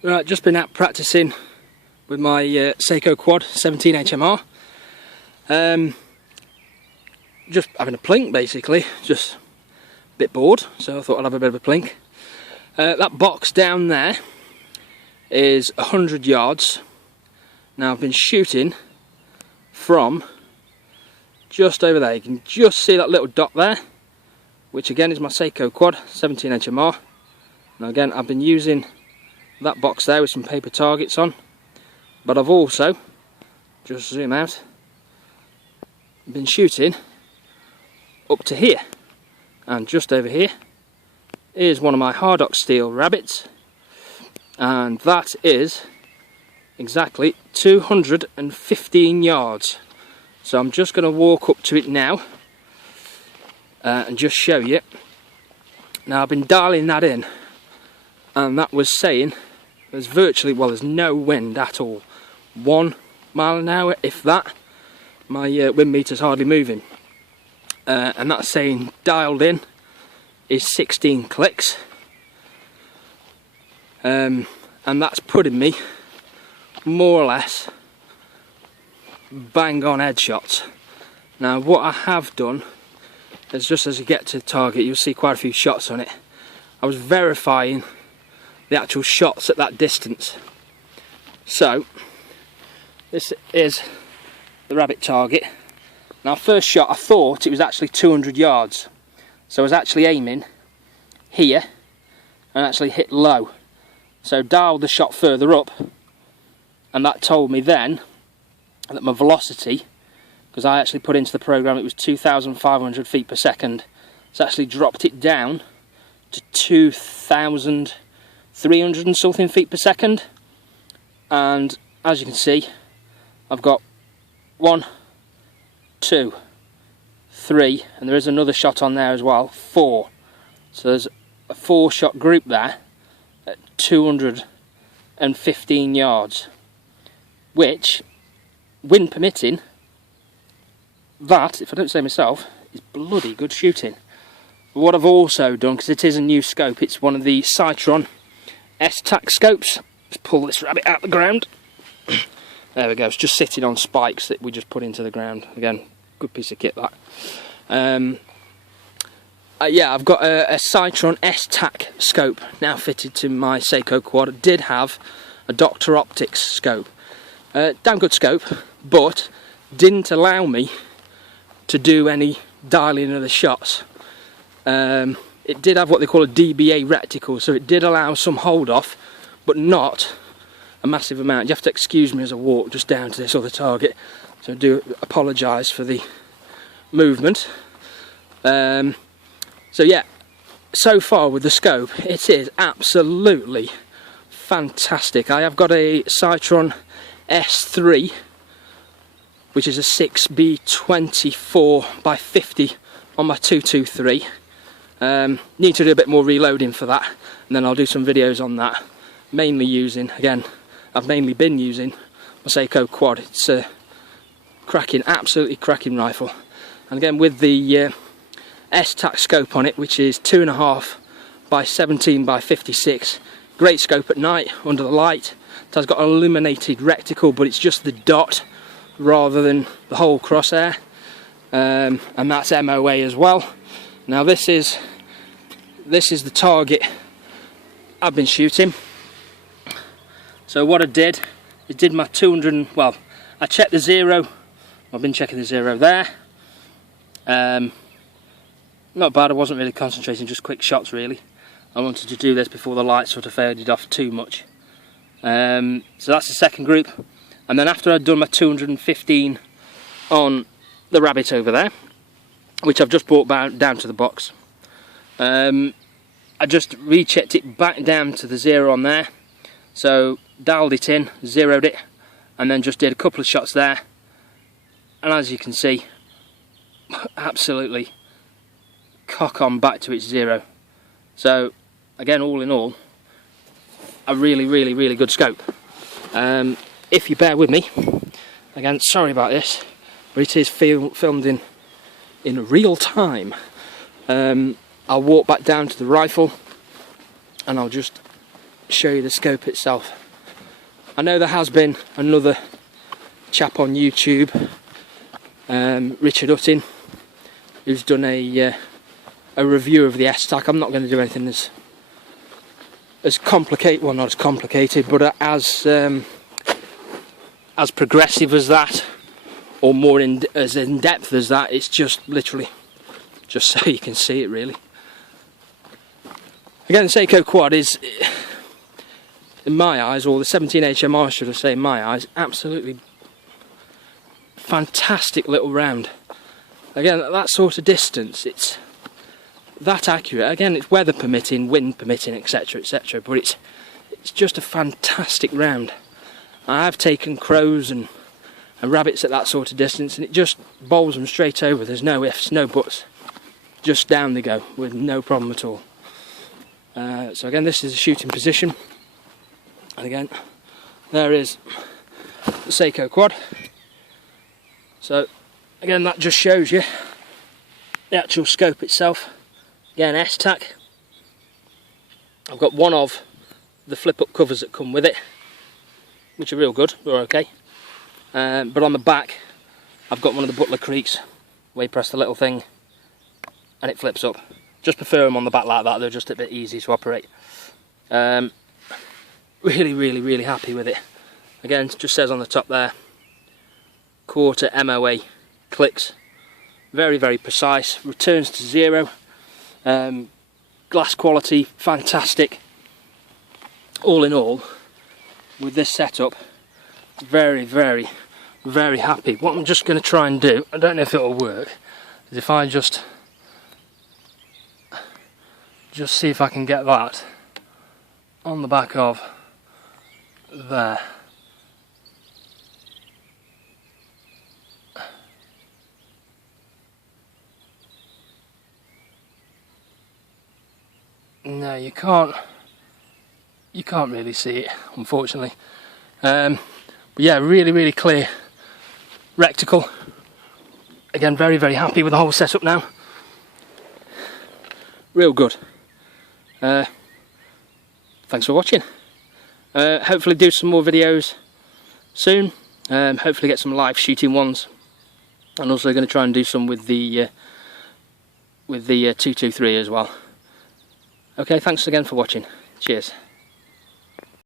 Right, just been out practicing with my Sako quad 17 HMR. Just having a plink basically, just a bit bored, so I thought I'd have a bit of a plink. That box down there is 100 yards. Now I've been shooting from just over there. You can just see that little dot there, which again is my Sako quad 17 HMR. Now again, I've been using that box there with some paper targets on, but I've also, just zoom out, been shooting up to here, and just over here is one of my Hardock steel rabbits, and that is exactly 215 yards. So I'm just going to walk up to it now and just show you. Now I've been dialing that in, and that was saying there's virtually, well, there's no wind at all. 1 mile an hour, if that. My wind meter's hardly moving. And that's saying dialed in is 16 clicks. And that's putting me more or less bang on headshots. Now what I have done is, just as you get to the target, you'll see quite a few shots on it. I was verifying the actual shots at that distance. So this is the rabbit target. Now first shot I thought it was actually 200 yards, so I was actually aiming here and actually hit low, so dialed the shot further up, and that told me then that my velocity, because I actually put into the program it was 2,500 feet per second, so actually dropped it down to 2,300 and something feet per second. And as you can see, I've got 1, 2, 3, and there is another shot on there as well, 4. So there's a 4-shot group there at 215 yards, which, wind permitting, that, if I don't say myself, is bloody good shooting. But what I've also done, because it is a new scope, it's one of the Sightron STAC scopes. Just pull this rabbit out the ground. There we go, it's just sitting on spikes that we just put into the ground. Again, good piece of kit that. Yeah, I've got a Sightron STAC scope now fitted to my Sako quad. I did have a Dr. Optics scope. Damn good scope, but didn't allow me to do any dialing of the shots. It did have what they call a DBA reticle, so it did allow some hold off, but not a massive amount. You have to excuse me as I walk just down to this other target, so I do apologise for the movement. So yeah, so far with the scope, it is absolutely fantastic. I have got a Sightron S3, which is a 6B24 by 50 on my 223. Need to do a bit more reloading for that, and then I'll do some videos on that. Mainly using, again, I've mainly been using my Sako quad. It's a cracking, absolutely cracking rifle. And again, with the STAC scope on it, which is 2.5 by 17 by 56. Great scope at night under the light. It has got an illuminated reticle, but it's just the dot rather than the whole crosshair. And that's MOA as well. Now this is the target I've been shooting. So what I did is did my 200, well, I checked the zero. I've been checking the zero there. Not bad, I wasn't really concentrating, just quick shots really. I wanted to do this before the light sort of faded off too much. So that's the second group. And then after I'd done my 215 on the rabbit over there, which I've just brought down to the box, I just rechecked it back down to the zero on there. So dialed it in, zeroed it, and then just did a couple of shots there. And as you can see, absolutely cock on back to its zero. So again, all in all, a really good scope. If you bear with me, again, sorry about this, but it is filmed in real time. I'll walk back down to the rifle and I'll just show you the scope itself. I know there has been another chap on YouTube, Richard Hutton, who's done a review of the STAC. I'm not going to do anything as complicated, well, not as complicated, but as progressive as that, or more as in depth as that. It's just literally just so you can see it, really. Again, the Sako quad is, in my eyes, or the 17 HMR should I say, in my eyes, absolutely fantastic little round. Again, at that sort of distance, it's that accurate. Again, it's weather permitting, wind permitting, etc, etc, but it's just a fantastic round. I have taken crows and rabbits at that sort of distance, and it just bowls them straight over. There's no ifs, no buts, just down they go with no problem at all. So again, this is a shooting position, and again, there is the Sako quad. So again, that just shows you the actual scope itself. Again, STAC. I've got one of the flip-up covers that come with it, which are real good, they're okay. But on the back, I've got one of the Butler Creeks, where you press the little thing and it flips up. Just prefer them on the back like that, they're just a bit easy to operate. Really, really, really happy with it. Again, it just says on the top there, quarter MOA clicks. Very, very precise, returns to 0. Glass quality, fantastic. All in all, with this setup, very, very, very happy. What I'm just going to try and do, I don't know if it'll work, is if I just see if I can get that on the back of there. No, you can't really see it, unfortunately. But yeah, really, really clear reticle. Again, very, very happy with the whole setup now. Real good. Thanks for watching. Hopefully do some more videos soon. Hopefully get some live shooting ones. And also going to try and do some with the 223 as well. Okay, thanks again for watching. Cheers.